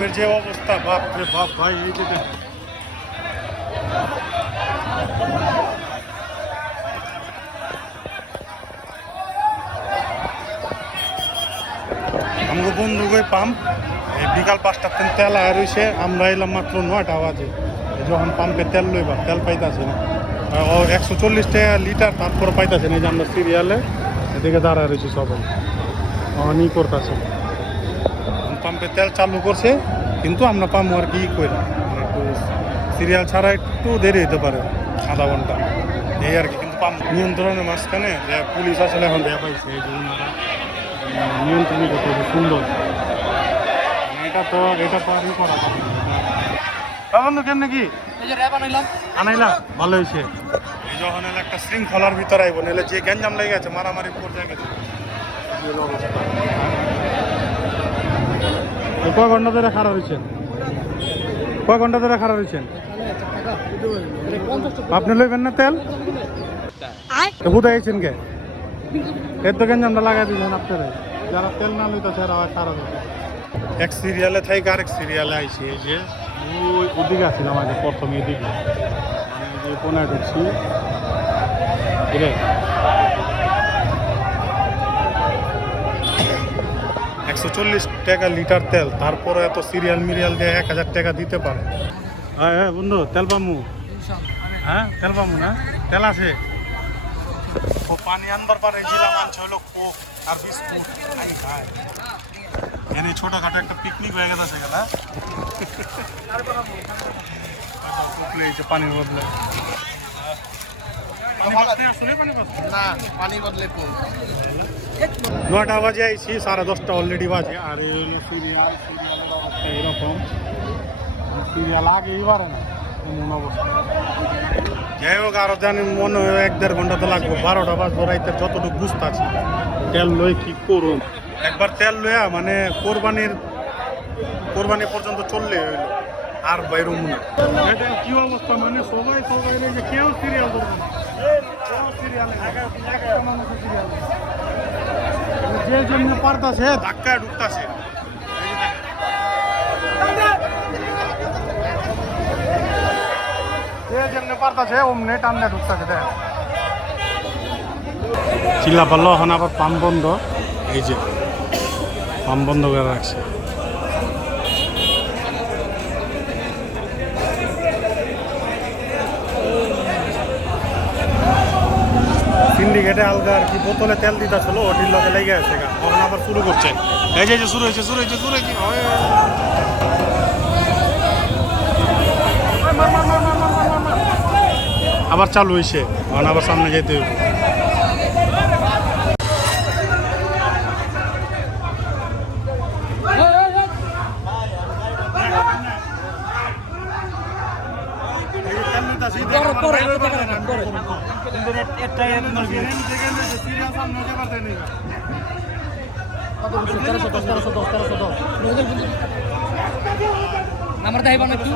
পাম্পের যে অবস্থা, বাপ রে বাপ ভাই, এই যে আমাকে বন্ধু গই পাম্প এই বিকাল 5টার থেকে তেল আয় রয়েছে, আমরা এলাম মাত্র 9টা বাজে। যখন পাম্পে তেল লইবা তেল পাইতেছে না, ও 140 টাকা লিটার, তারপরে পাইতেছে না। এই যে আমরা সিরিয়ালে এদিকে দাঁড়ায় রয়েছি সবাই, অনই করতেছে। পাম্পে তেল চালু করছে, কিন্তু আমরা পাম্প আর কি করি একটু সিরিয়াল ছাড়া একটু দেরি হতে পারে, আধা ঘন্টা এই আর কি। কিন্তু পাম্প নিয়ন্ত্রণের মাঝখানে যে পুলিশ আসলে এখন দেয়া পাইছে, এই যে ওনারা নিয়ন্ত্রণ করতে হবে সুন্দর। এটা তো আর করা বন্ধু কেমন কি আনাইলা ভালো হয়েছে। এই যখন এলে একটা শৃঙ্খলার ভিতরে আইব, নাহলে যে গ্যাঞ্জাম লেগে গেছে, মারামারি পর্যায়ে গেছে। কয় ঘন্টা ধরে খারাপ হয়েছেন? কয় ঘন্টা ধরে খারাপ হয়েছেন? আপনি লইবেন না তেল? কোথায় আইছেন কে? এর তো গ্যাঞ্জামটা লাগাই দিয়েছেন আপনারা, যারা তেল না লইতেছে এরা খারাপ হয়েছে। এক সিরিয়ালে থেকে আরেক সিরিয়ালে আইছি। এই যে ওদিকে আসছিলাম আগে, প্রথমে এদিকে মানে যে কোনায় ঢুকছি, 140 টাকা লিটার তেল, তারপরে এত সিরিয়াল মিরিয়াল দিয়ে 1000 টাকা দিতে পারে। হ্যাঁ হ্যাঁ বন্ধু, তেল পামু? হ্যাঁ তেল পামু না? তেল আছে? ও পানি আনবার পারে ছিলাম, আনছে হলো কোক আর বিস্কুট। এনে ছোটখাটো একটা পিকনিক হয়ে গেছে গেলা, পানির বদলে পানি বদলে 9টা বাজে আইছি, 10:30 অলরেডি বাজে। আর এই হলো সিরিয়াল, সিরিয়ালের অবস্থা এরকম, সিরিয়াল আগেই পারে না এমন অবস্থা। যাই হোক, আরো জানি মনে হয় 1-1.5 ঘন্টা তো লাগবে। 12টা বাজবো রাইতে, যতটুকু বুঝতে আছি তেল লই কি করুন। একবার তেল লইয়া মানে কোরবানি পর্যন্ত চললে হইলো, আর বাইরও মনে এটা কি অবস্থা, মানে সবাই যে কেউ সিরিয়াল করবে না, যে জন্য পারতাছে ধাক্কায় ঢুকতাছে। যে জন্য পারতাছে অমনে টান্না ঢুকতাছে। দেখ চিল্লা পারলো, এখন আবার পাম্প বন্ধ। এই যে পাম্প বন্ধ করে রাখছে। সিন্ডিকেটে আলগা আর কি বোতলে তেল দিতেছিল, ওটির লগে লেগে আছে, এখন আবার শুরু করছে। এই যে শুরু হয়েছে। আবার চালু হয়েছে, এখন আবার সামনে যেতে হবে। নাম্বার দেখাইব না একটু।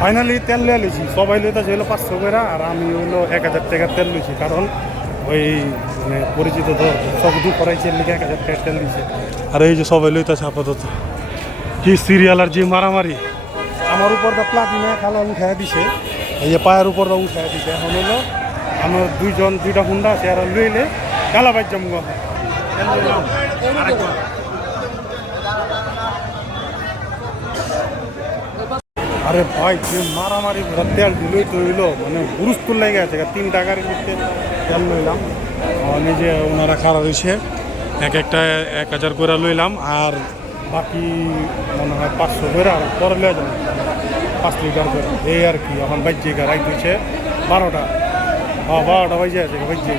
ফাইনালি তেল লিয়ে লইছি, সবাই লইতেছে হলো 500 করে, আর আমি হইলো 1000 টাকার তেল লইছি। কারণ ওই মানে পরিচিত তো সব দু করাইছে, লিখে 1000 টাকার তেল দিছে। আর এই যে সবাই লইতেছে আপাতত। কি সিরিয়াল আর যে মারামারি, আমার উপর দা প্লাটিনা খালা উঠাই দিছে, এই যে পায়ের উপর দা উঠাই দিছে। এখন হলো আমার দুইটা হুন্ডা আছে, আর লইলে গালা বাইর জমগো। আরে ভাই, যে মারামারি তেল দিলই তো হইলো, মানে হুরুস্তুল লেগে গেছে। 3 টাকার ভিতরে তেল লইলাম, নিজে ওনারা খারাপ হয়েছে, একটা 1000 করে লইলাম, আর বাকি মনে হয় 500 করে, আর পরে লয়ে যাবো 5 লিটার করে। এই আর কি। এখন বাজ্যে রাইত হয়েছে 12টা, 12টা বাজে আছে বাজ্যে।